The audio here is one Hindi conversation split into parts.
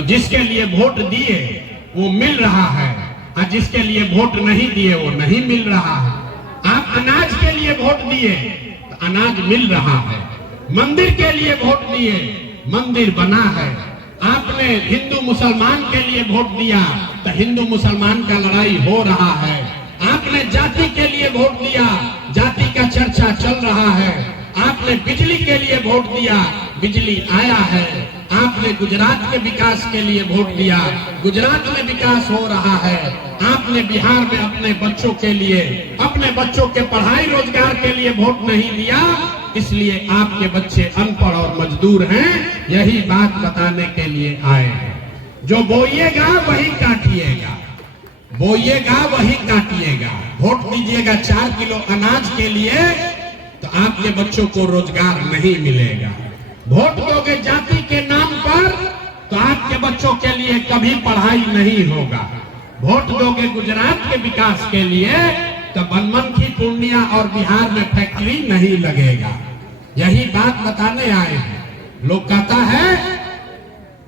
तो जिसके लिए वोट दिए वो मिल रहा है और जिसके लिए वोट नहीं दिए वो नहीं मिल रहा है। आप अनाज के लिए वोट दिए तो अनाज मिल रहा है, मंदिर के लिए वोट दिए मंदिर बना है, आपने हिंदू मुसलमान के लिए वोट दिया तो हिंदू मुसलमान का लड़ाई हो रहा है, आपने जाति के लिए वोट दिया जाति का चर्चा चल रहा है, आपने बिजली के लिए वोट दिया बिजली आया है, आपने गुजरात के विकास के लिए वोट दिया गुजरात में विकास हो रहा है, आपने बिहार में अपने बच्चों के लिए अपने बच्चों के पढ़ाई रोजगार के लिए वोट नहीं दिया, इसलिए आपके बच्चे अनपढ़ और मजदूर हैं। यही बात बताने के लिए आए हैं। जो बोइएगा वही काटिएगा, बोइएगा वही काटिएगा। वोट दीजिएगा 4 किलो अनाज के लिए तो आपके बच्चों को रोजगार नहीं मिलेगा। वोट दोगे जाति के नाम पर तो आपके बच्चों के लिए कभी पढ़ाई नहीं होगा। वोट दोगे गुजरात के विकास के लिए तो बनमनखी, पूर्णिया और बिहार में फैक्ट्री नहीं लगेगा। यही बात बताने आए हैं। लोग कहता है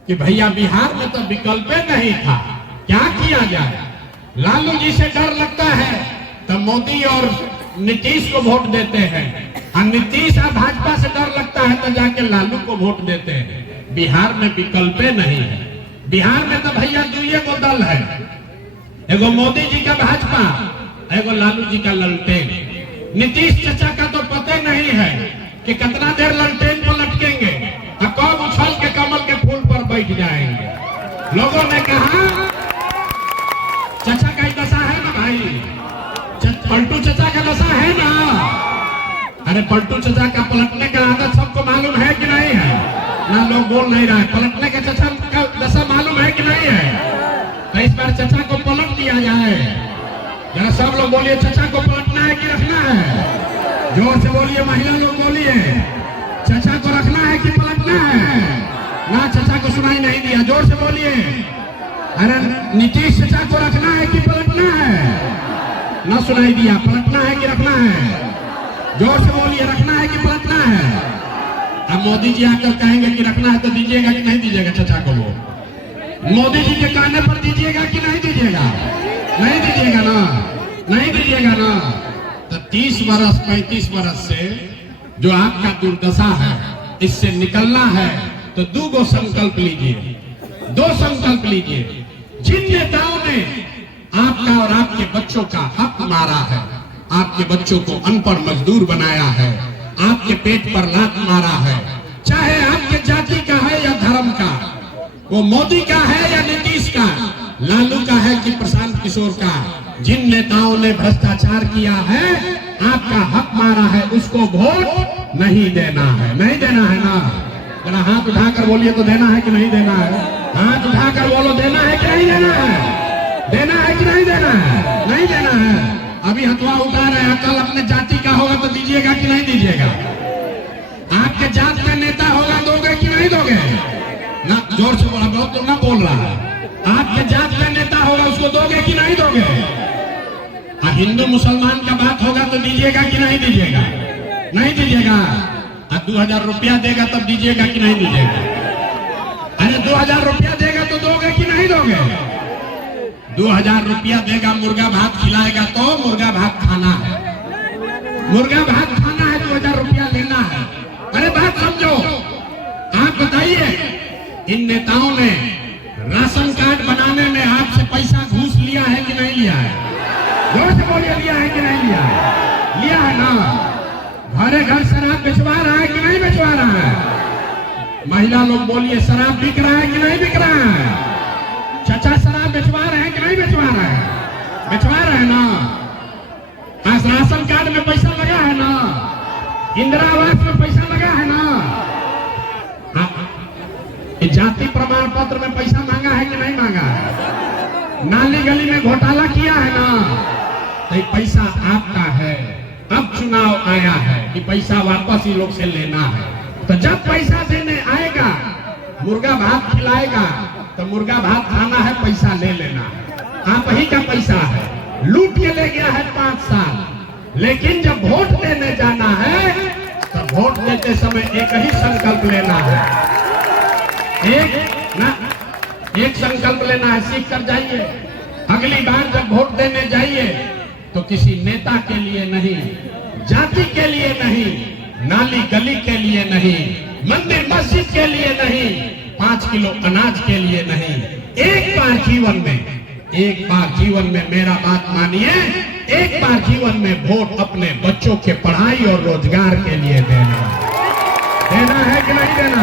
कि भैया बिहार में तो विकल्प नहीं था, क्या किया जाए? लालू जी से डर लगता है तो मोदी और नीतीश को वोट देते हैं, और नीतीश और भाजपा से डर लगता है तो जाके लालू को वोट देते हैं। बिहार में विकल्प नहीं है। बिहार में तो भैया दुइये को दल है, एगो मोदी जी का भाजपा, एगो लालू जी का ललटेन। नीतीश चाचा का तो पता नहीं है कि कितना देर ललटेन पर लटकेंगे और कब उछल के कमल के फूल पर बैठ जाएंगे। लोगों ने कहा चाचा का ही दशा है ना भाई, पलटू चाचा का दशा है ना। अरे पलटू चाचा का पलटने का आदत सबको मालूम है कि नहीं है? ना लोग बोल नहीं रहे। पलटने का चाचा का दशा मालूम है कि नहीं है? तो इस बार चाचा को पलट दिया जाए। जरा सब लोग बोलिए, चाचा को पलटना है कि रखना है? जोर से बोलिए, महिला लोग बोलिए, चाचा को रखना है कि पलटना है? ना चाचा को सुनाई नहीं दिया, जोर से बोलिए। अरे नीतीश चाचा को रखना है कि पलटना है? ना सुनाई दिया। पलटना है कि रखना है? जोर से बोलिए, रखना है कि पलटना है? अब मोदी जी आकर कहेंगे कि रखना है तो दीजिएगा कि नहीं दीजिएगा चाचा को? वो मोदी जी के कहने पर दीजिएगा कि नहीं दीजिएगा? नहीं दीजिएगा ना, नहीं दीजिएगा ना। तो 30 वर्ष 35 वर्ष से जो आपका दुर्दशा है, इससे निकलना है तो 2 संकल्प लीजिए, 2 संकल्प लीजिए। जिन नेताओं ने आपका और आपके बच्चों का हक मारा है, आपके बच्चों को अनपढ़ मजदूर बनाया है, आपके पेट पर लात मारा है, चाहे आपके जाति का है या धर्म का, वो मोदी का है या नीतीश का, लालू का है कि प्रशांत किशोर का, जिन नेताओं ने भ्रष्टाचार किया है, आपका हक मारा है, उसको वोट नहीं देना है। नहीं देना है ना? जरा हाथ उठाकर बोलिए तो देना है कि नहीं देना है? हाथ उठाकर बोलो, देना है कि नहीं देना है? देना है कि नहीं देना है? नहीं देना है। अभी हथवा उठा रहे हैं। कल अपने जाति का होगा तो दीजिएगा कि नहीं दीजिएगा? आपके जात का नेता होगा, दोगे कि नहीं दोगे? ना, जोर से बोला, बहुत लोग ना बोल रहा है। आपके जात का नेता होगा, उसको दोगे कि नहीं दोगे? हिंदू मुसलमान का बात होगा तो दीजिएगा कि नहीं दीजिएगा? नहीं दीजिएगा। 2000 रुपया देगा तब दीजिएगा कि नहीं दीजिएगा? अरे 2000 रुपया देगा तो दोगे कि नहीं दोगे? 2000 रुपया देगा, मुर्गा भात खिलाएगा तो मुर्गा भात खाना है, मुर्गा भात खाना है, 2000 रुपया लेना है। अरे बात समझो। आप बताइए, इन नेताओं ने राशन कार्ड बनाने में आपसे पैसा घूस लिया है कि नहीं लिया है? जोर से बोलिए, लिया है कि नहीं लिया है? लिया है ना? घरे घर शराब बेचवा रहा है कि नहीं बेचवा रहा है? महिला लोग बोलिए, शराब बिक रहा है कि नहीं बिक रहा है? चाचा शराब बेचवा रहे हैं कि नहीं बेचवा रहे हैं? बेचवा रहे हैं ना? आज राशन कार्ड में पैसा लगा है ना? इंदिरा आवास में पैसा लगा है ना? जाति प्रमाण पत्र में पैसा मांगा है कि नहीं मांगा है? नाली गली में घोटाला किया है ना? तो पैसा आपका है। अब चुनाव आया है कि पैसा वापस ही लोग से लेना है। तो जब पैसा देने आएगा, मुर्गा भात खिलाएगा तो मुर्गा भात खाना है, पैसा ले लेना है। आप ही का पैसा है, लूट के ले गया है 5 साल। लेकिन जब वोट देने जाना है तो वोट देते समय एक ही संकल्प लेना है। एक ना एक संकल्प लेना है, सीख कर जाइए। अगली बार जब वोट देने जाइए तो किसी नेता के लिए नहीं, जाति के लिए नहीं, नाली गली के लिए नहीं, मंदिर मस्जिद के लिए नहीं, 5 किलो अनाज के लिए नहीं, एक बार जीवन में मेरा बात मानिए, एक बार जीवन में वोट अपने बच्चों के पढ़ाई और रोजगार के लिए देना है कि नहीं देना?